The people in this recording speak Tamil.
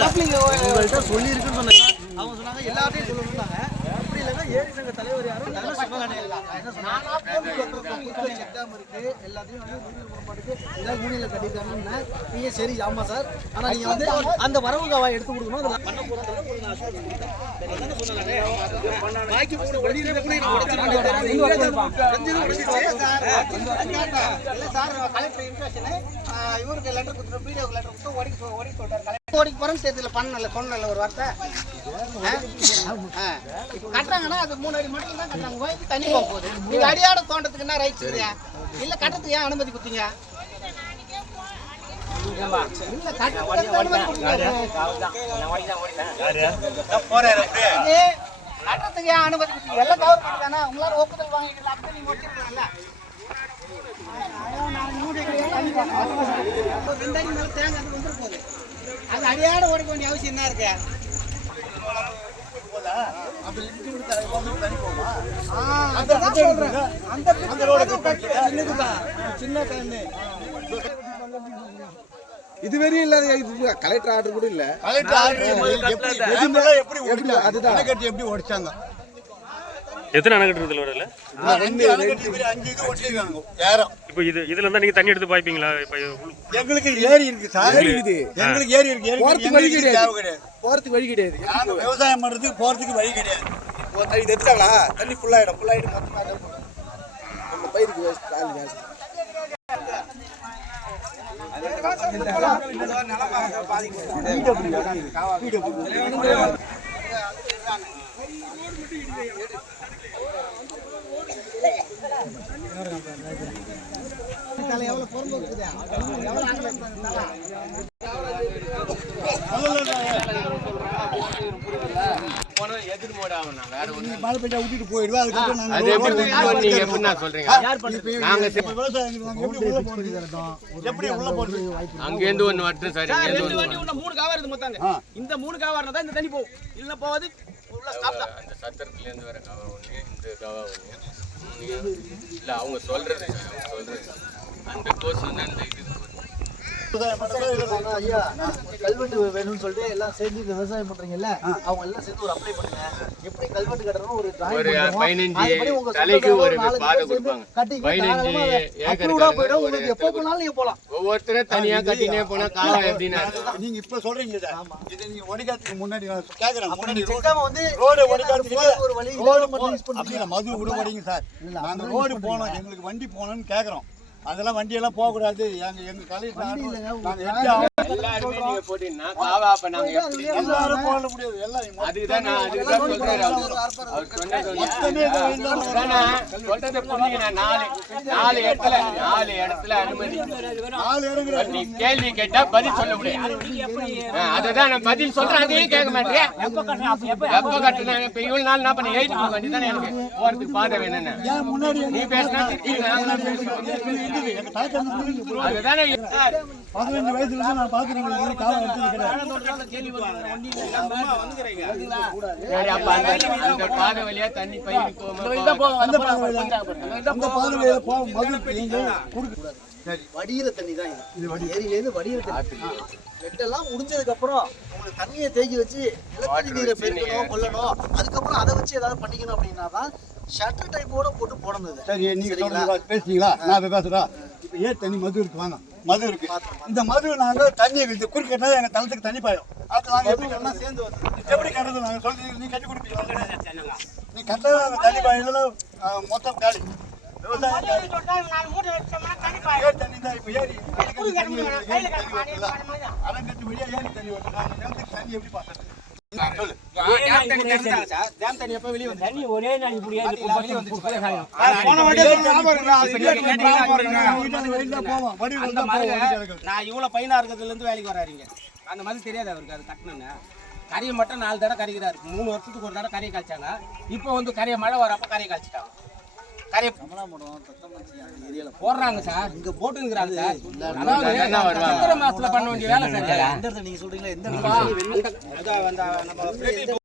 உங்கள்கிட்ட சொல்லியிருக்குன்னு சொன்னாங்க. அவங்க சொன்னாங்க எல்லாத்தையும் சொல்லணும்னாங்க. அப்படி இல்லைன்னா ஏரி சங்க தலைவர் யாரும் எல்லாத்தையும் மூணில கட்டிருக்காங்கன்னா நீங்க சரி ஆமா சார். ஆனா நீங்க வந்து அந்த வரவு காவாய் எடுத்து கொடுக்கணும். அதில் பண்ண போறோம் இவருக்கு லெட்டர் கொடுத்துட்டு வீடியோக்கு லெட்டர் கொடுத்து ஓடி சொல்றாரு. ஓடி போறேன்னு தெரியல பண்ணல சொன்னல ஒரு வார்த்தை கட்டுறாங்கன்னா அது 3 அடி மட்டும் தான் கட்டுறாங்க. தண்ணி போக போகுது. நீங்க அடியாட தோண்டத்துக்கு என்ன ரைட் இல்லையா? இல்ல கட்டுறதுக்கு ஏன் அனுமதி கொடுத்தீங்க? இல்ல கட்டுறதுக்கு ஏன் அனுமதி கொடுத்தீங்க? எல்லாம் கவர்மெண்ட் தானே. உங்களால ஒப்புதல் வாங்கிக்கலாம். அப்படி நீங்க ஒத்துக்கல. 2 அடி மேல தேங்காய் வந்துட போகுது. அது அடியாட ஓடிக்க வேண்டிய அவசியம் என்ன இருக்கு? இதுவரை இல்லாத கலெக்டர் ஆர்டர் கூட இல்ல. எப்படி உடைச்சாங்க? எத்தனை அணைக்கட்டு இதுல வரல? இப்போ இதுல இருந்தா நீங்க தண்ணி எடுத்து பாய்ப்பீங்களா? எங்களுக்கு ஏரி இருக்கு சார். எங்களுக்கு ஏரி இருக்கு. போறதுக்கு வழி கிடையாது. விவசாயம் பண்றதுக்கு போறதுக்கு வழி கிடையாது. இது எடுத்தாங்களா தண்ணி ஃபுல்லாயிடும் மொத்தமா நம்ம பயிருக்கு கால் ஜாஸ்தி. எவ்வளவு பொறுமை இருக்குது? எவ்வளவு மழை பெஞ்சா விட்டுட்டு போயிடுவா. அங்கேருந்து ஒண்ணு வரட்டும் சார். 3 காவா இருக்கு மொத்தம். இந்த 3 காவா இருந்தா இந்த தண்ணி போகும். இல்ல போவாது. உள்ள ஸ்டாப் தான். அந்த சத்திரத்துல இருந்து வர காவா ஒண்ணு, இந்த காவா ஒண்ணு. இல்ல அவங்க சொல்றது அந்த கோர்ஸ் வந்து அந்த இது ஐயா கல்வெட்டு வேணும்னு சொல்லிட்டு எல்லாம் சேர்ந்து விவசாயம் பண்றீங்கல்ல, அவங்க எல்லாம் சேர்ந்து ஒரு அப்ளை பண்ணுங்க. எப்படி கல்வெட்டு கட்டணும் ஒரு 15 தலைக்கு ஒரு பாதை கொடுப்பாங்க. 15 ஏக்கர் போயிடும். உங்களுக்கு எப்போ போனாலும் நீங்க போலாம். ஒவ்வொருத்தரும் தனியா கட்டினே போனா காலம் எப்படின்னா நீங்க இப்ப சொல்றீங்க இதை நீங்க ஒடிக்கிறதுக்கு முன்னாடி கேக்குறேன். முன்னாடி வந்து ரோடு ஒடிக்கிறதுக்கு ஒரு வழி அப்படியே மது விட ஓடிங்க சார். நாங்க ரோடு போனோம், எங்களுக்கு வண்டி போகணும்னு கேக்குறோம். அதெல்லாம் வண்டியெல்லாம் போகக்கூடாது. எங்க கலையில எல்லாருமே நீங்க போட்டீங்கன்னா காவா அப்ப நாங்க எல்லாரும் போட முடியாது. எல்லாம் அதுதான் சொல்றாரு. அவர் சொல்றதை புரிஞ்சுங்க. 4 இடத்துல அனுமதி. நீ கேள்வி கேட்டா பதில் சொல்ல முடியாது. அதுதான் நான் பதில் சொல்றேன். அதையும் கேட்க மாட்டேன். எப்ப கட்டுனாங்க? இப்ப இவ்வளவு நாள் என்ன பண்ண எழுதி போக வேண்டியதானே. எனக்கு போறதுக்கு பாதை வேணும்னு நீ பேசினா அதுதானே 15 வயசுல நான் பாக்குறேன். அந்த பாதை வழியா தண்ணி பயிருக்கு வடிகிற தண்ணி தான் இது. ஏரியிலேருந்து வடிகிற தண்ணி. வெட்டெல்லாம் முடிஞ்சதுக்கு அப்புறம் உங்களுக்கு தண்ணியை தேக்கி வச்சு நிலத்தடி நீரை பெருக்கணும் கொல்லணும். அதுக்கப்புறம் அதை வச்சு ஏதாவது பண்ணிக்கணும் அப்படின்னா தான் ஷட்டர் டைப்போட போட்டு போடணும். சரி, நீங்க பேசுறீங்களா? நான் பேசுறேன். இப்ப ஏன் தண்ணி மது இருக்கு, வாங்க மது இருக்கு. இந்த மது நாங்க தண்ணியை குறுக்கிட்டா எங்க தளத்துக்கு தண்ணி பாயும். அது நாங்க எப்படி சேர்ந்து எப்படி கட்டுறது? நாங்க சொல்றது நீ கட்டி கொடுப்பீங்களா? நீ கட்ட தண்ணி பாயில மொத்தம் காலி விவசாயம் தண்ணி தான். இப்ப ஏரி அலங்கட்டு வழியா ஏரி தண்ணி வருது. நாங்க நிலத்துக்கு தண்ணி எப்படி பார்த்தது? நான் இவ்வளவு பையனா இருக்கிறதுல இருந்து வேலைக்கு வராருங்க. அந்த மாதிரி தெரியாது அவருக்கு. அது கட்டணும்னு கரையை மட்டும் 4 தடவை கரைக்கிறாரு. 3 வருஷத்துக்கு ஒரு தடவை கரையை காய்ச்சாங்க. இப்போ வந்து கரையை மழை வரப்ப கரையை காய்ச்சிட்டாங்க. கரையை போடுறாங்க சார். இங்க போட்டுங்கிறாங்க சார். சித்திரை மாசத்துல பண்ண வேண்டிய வேலை சார். நீங்க சொல்றீங்களா? எந்த